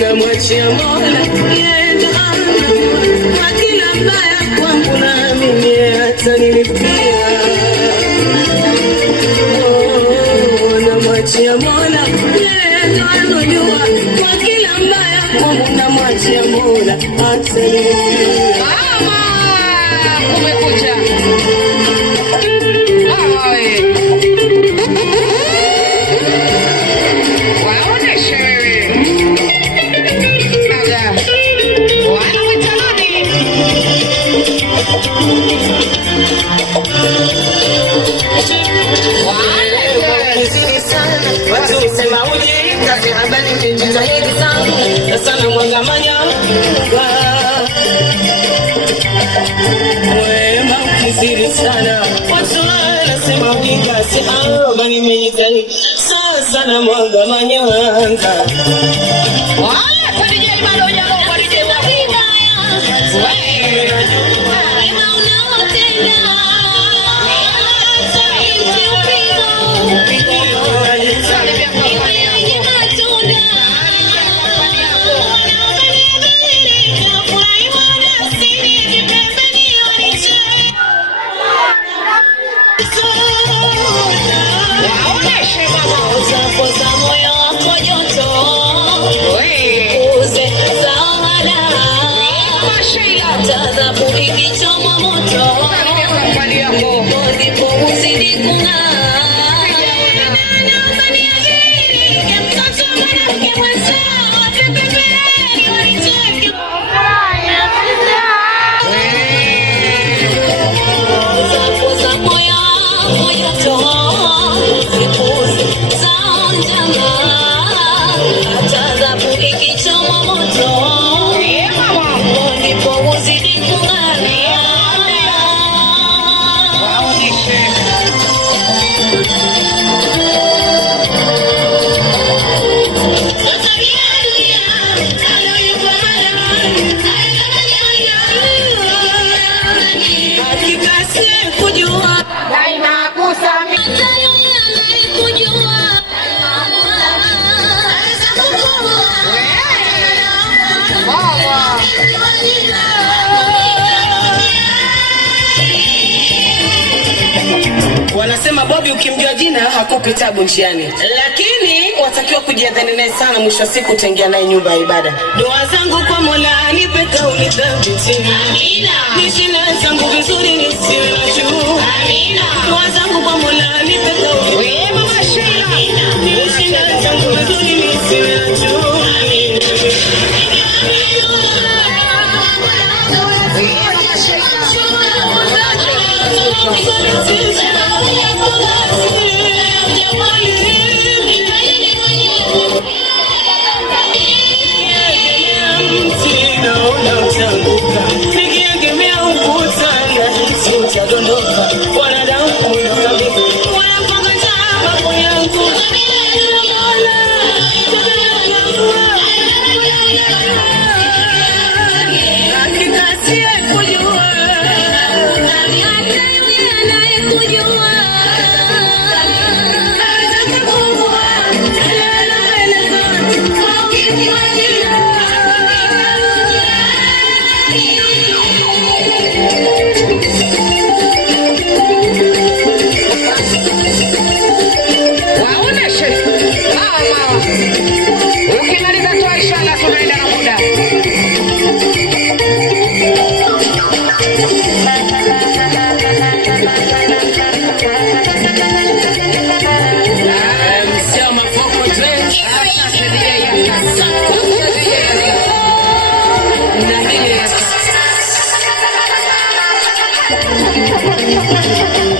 Namwachia Mola yeye kwa kila mbaya kwangu, na mimi atanilipia. Namwachia Mola yeye anajua kwa kila mbaya kwangu, namwachia Mola atanilipia. Mama kumekucha. Sema uje kazi habari njitahidi sana mwangamanya wema ukizidi sana watu wanasema uje kazi habari njitahidi sana mwangamanya Wanasema Bobby ukimjua jina hakupi tabu njiani, lakini watakiwa kujiadhani naye sana, mwisho wa siku utaingia naye nyumba ya ibada. Dua zangu kwa Mola nipe kauli thabiti, amina. Niishi na zangu vizuri nisiwe na juu, amina. Dua zangu kwa Mola nipe kauli, wewe mama Sheila, niishi na zangu vizuri nisiwe na juu, amina.